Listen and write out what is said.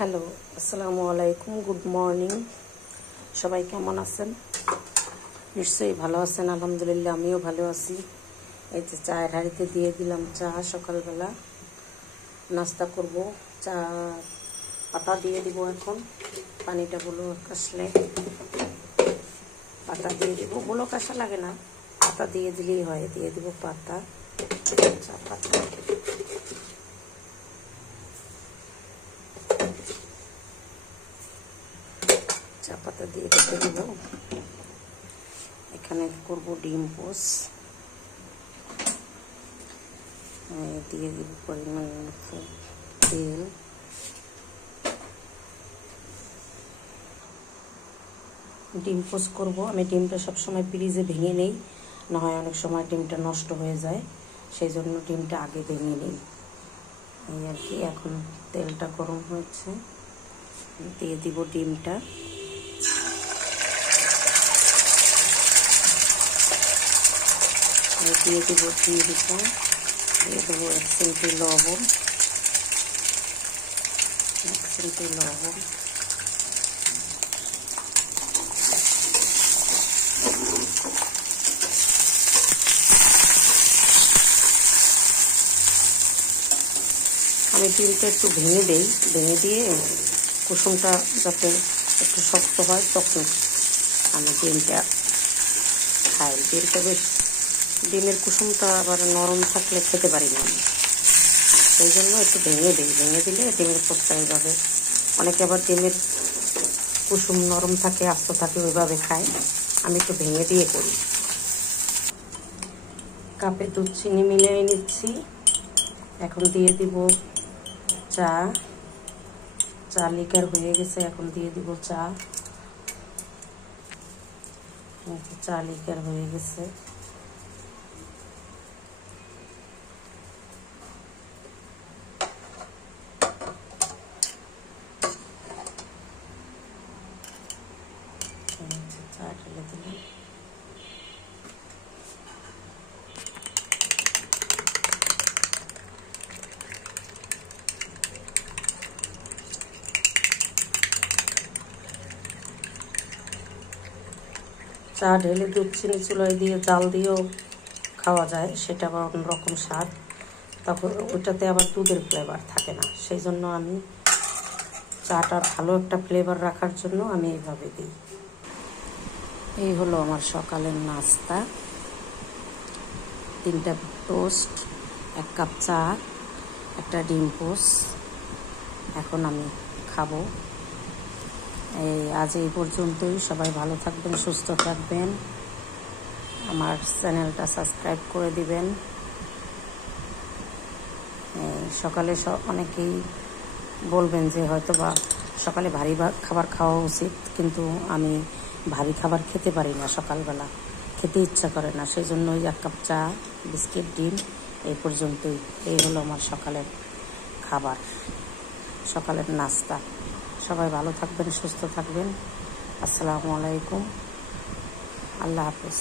Hello, আসসালামু আলাইকুম, good morning. সবাই কেমন আছেন? নিশ্চয়ই ভালো আছেন। আলহামদুলিল্লাহ, আমিও ভালো আছি। এই যে চায়ের হাঁড়িতে দিয়ে দিলাম চা। সকালবেলা নাস্তা করব। চা পাতা দিয়ে দিব। এখন পানিটা বলক আসলে পাতা দিয়ে দিব। বলক আসা লাগে না, পাতা দিয়ে দিলেই হয়। দিয়ে দিব পাতা, চা পাতা। চা পাতা দিয়ে রেখে দেব। এখানে করব ডিম পোস। দিয়ে দিব পরিমাণ মতো তেল। ডিম পোস করব আমি। ডিমটা সবসময় ফ্রিজে ভেঙে নেই, না হয় অনেক সময় ডিমটা নষ্ট হয়ে যায়, সেই জন্য ডিমটা আগে ভেঙে নিই। এই আর কি। এখন তেলটা গরম হয়েছে, দিয়ে দিব ডিমটা। দিয়ে দিব চিনিটা, দিয়ে দেবো 1 চিমটি লবণ, 1 চিমটি লবণ। আমি ডিমটা একটু ভেঙে দিই, ভেঙে দিয়ে কুসুমটা যাতে একটু শক্ত হয় তখন আমি ডিমটা খাই। ডিমটা বেশ, ডিমের কুসুমটা আবার নরম থাকলে খেতে পারি না আমি, সেই জন্য একটু ভেঙে দিই। ভেঙে দিলে ডিমের পোস্তা এইভাবে, অনেকে আবার ডিমের কুসুম নরম থাকে, আস্ত থাকে, ওইভাবে খায়। আমি একটু ভেঙে দিয়ে করি। কাপে দুধ চিনি মিলিয়ে নিচ্ছি। এখন দিয়ে দিব চা। চা লিকার হয়ে গেছে, এখন দিয়ে দিব চা। চা লিকার হয়ে গেছে। চা ঢেলে দিলাম। চা ঢেলে দুধ চিনি চুলায় দিয়ে জাল দিয়েও খাওয়া যায়, সেটা আবার অন্যরকম স্বাদ। তখন ওইটাতে আবার দুধের ফ্লেভার থাকে না, সেই জন্য আমি চাটা ভালো একটা ফ্লেভার রাখার জন্য আমি এইভাবে দিই। এই হলো আমার সকালের নাস্তা। 3টা টোস্ট, 1 কাপ চা, একটা ডিম পোস। এখন আমি খাবো। আজ এই পর্যন্তই। সবাই ভালো থাকবেন, সুস্থ থাকবেন। আমার চ্যানেলটা সাবস্ক্রাইব করে দিবেন। সকালে অনেকেই বলবেন যে হয়তো বা সকালে ভারী খাবার খাওয়া উচিত, কিন্তু আমি ভারী খাবার খেতে পারি না। সকালবেলা খেতে ইচ্ছা করে না, সেই জন্য 1 কাপ চা, বিস্কিট, ডিম, এই পর্যন্তই। এই হলো আমার সকালের খাবার, সকালের নাস্তা। সবাই ভালো থাকবেন, সুস্থ থাকবেন। আসসালামু আলাইকুম, আল্লাহ হাফেজ।